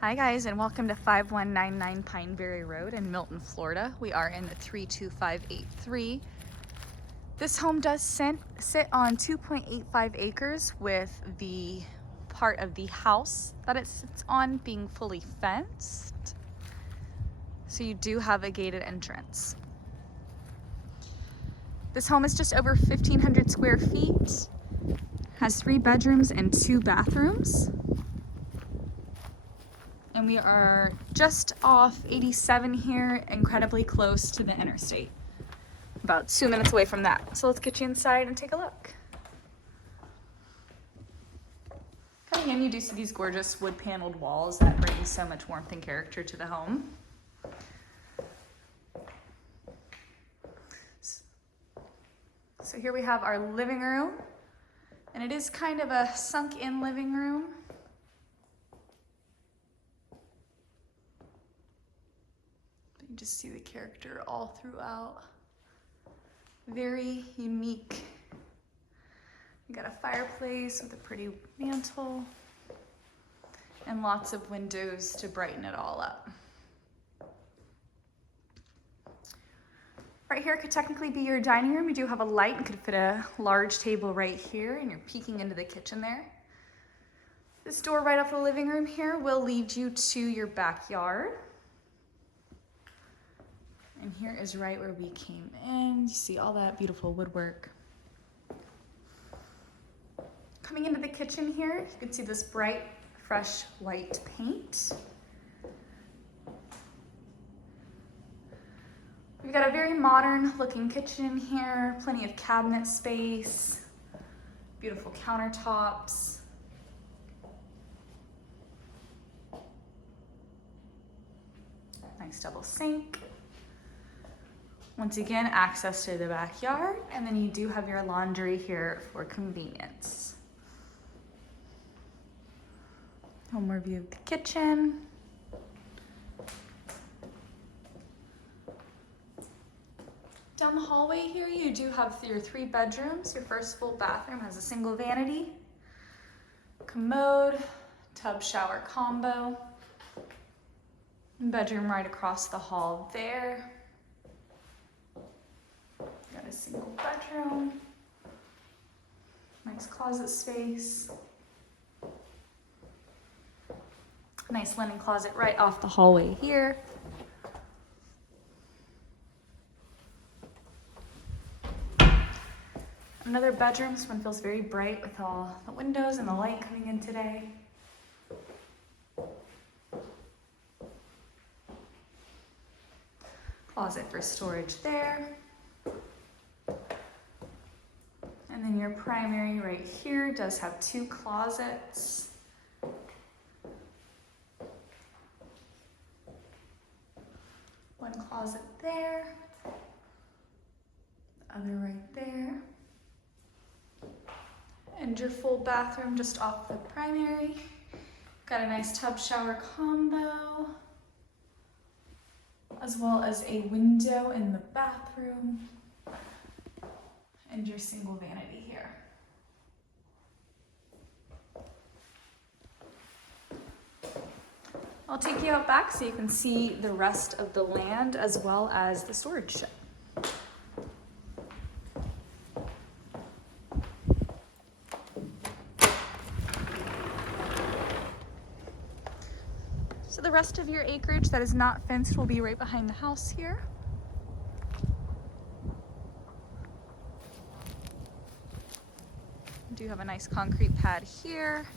Hi guys, and welcome to 5199 Pineberry Road in Milton, Florida. We are in the 32583. This home does sit on 2.85 acres with the part of the house that it sits on being fully fenced. So you do have a gated entrance. This home is just over 1,500 square feet, has 3 bedrooms and 2 bathrooms. And we are just off 87 here, incredibly close to the interstate. About 2 minutes away from that. So let's get you inside and take a look. Coming in, you do see these gorgeous wood paneled walls that bring so much warmth and character to the home. So here we have our living room, and it is kind of a sunk in living room. You just see the character all throughout. Very unique. You got a fireplace with a pretty mantle and lots of windows to brighten it all up. Right here could technically be your dining room. You do have a light and could fit a large table right here, and you're peeking into the kitchen there. This door right off the living room here will lead you to your backyard. And here is right where we came in. You see all that beautiful woodwork. Coming into the kitchen here, you can see this bright, fresh white paint. We've got a very modern looking kitchen here, plenty of cabinet space, beautiful countertops. Nice double sink. Once again, access to the backyard, and then you do have your laundry here for convenience. One more view of the kitchen. Down the hallway here, you do have your 3 bedrooms. Your first full bathroom has a single vanity, commode, tub shower combo, bedroom right across the hall there. Got a single bedroom, nice closet space, nice linen closet right off the hallway here. Another bedroom. This one feels very bright with all the windows and the light coming in today. Closet for storage there. And then your primary right here does have 2 closets. One closet there, the other right there. And your full bathroom just off the primary. Got a nice tub shower combo, as well as a window in the bathroom. And your single vanity here. I'll take you out back so you can see the rest of the land as well as the storage shed. So the rest of your acreage that is not fenced will be right behind the house here. You do have a nice concrete pad here.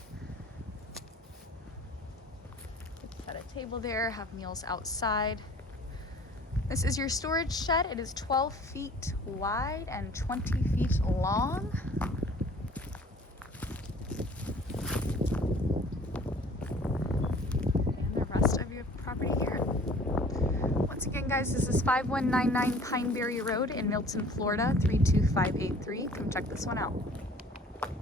Got a table there, have meals outside. This is your storage shed. It is 12 feet wide and 20 feet long. And the rest of your property here. Once again, guys, this is 5199 Pineberry Road in Milton, Florida, 32583. Come check this one out.